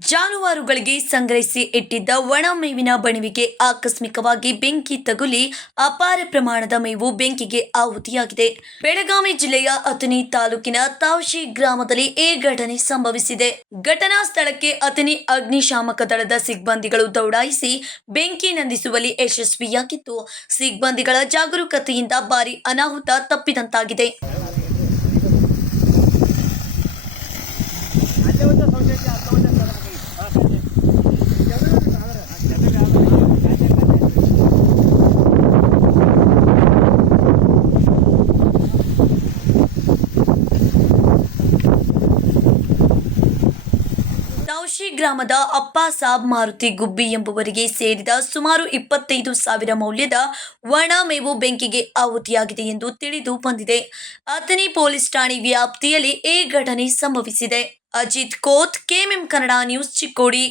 ಜಾನುವಾರುಗಳಿಗೆ ಸಂಗ್ರಹಿಸಿ ಇಟ್ಟಿದ್ದ ಒಣ ಮೇವಿನ ಬಣವೆಗೆ ಆಕಸ್ಮಿಕವಾಗಿ ಬೆಂಕಿ ತಗುಲಿ ಅಪಾರ ಪ್ರಮಾಣದ ಮೇವು ಬೆಂಕಿಗೆ ಆಹುತಿಯಾಗಿದೆ. ಬೆಳಗಾವಿ ಜಿಲ್ಲೆಯ ಅಥಣಿ ತಾಲೂಕಿನ ತಾವಶಿ ಗ್ರಾಮದಲ್ಲಿ ಈ ಘಟನೆ ಸಂಭವಿಸಿದೆ. ಘಟನಾ ಸ್ಥಳಕ್ಕೆ ಅಥಣಿ ಅಗ್ನಿಶಾಮಕ ದಳದ ಸಿಬ್ಬಂದಿಗಳು ದೌಡಾಯಿಸಿ ಬೆಂಕಿ ನಂದಿಸುವಲ್ಲಿ ಯಶಸ್ವಿಯಾಗಿದ್ದು, ಸಿಬ್ಬಂದಿಗಳ ಜಾಗರೂಕತೆಯಿಂದ ಭಾರೀ ಅನಾಹುತ ತಪ್ಪಿದಂತಾಗಿದೆ. ತಾವಶಿ ಗ್ರಾಮದ ಅಪ್ಪಾಸಾಬ್ ಮಾರುತಿ ಗುಬ್ಬಿ ಎಂಬುವರಿಗೆ ಸೇರಿದ ಸುಮಾರು 25,000 ಮೌಲ್ಯದ ಒಣ ಮೇವು ಬೆಂಕಿಗೆ ಆಹುತಿಯಾಗಿದೆ ಎಂದು ತಿಳಿದು ಬಂದಿದೆ. ಅಥಣಿ ಪೊಲೀಸ್ ಠಾಣೆ ವ್ಯಾಪ್ತಿಯಲ್ಲಿ ಈ ಘಟನೆ ಸಂಭವಿಸಿದೆ. Ajit Koth, KMM Kannada news, Chikkodi.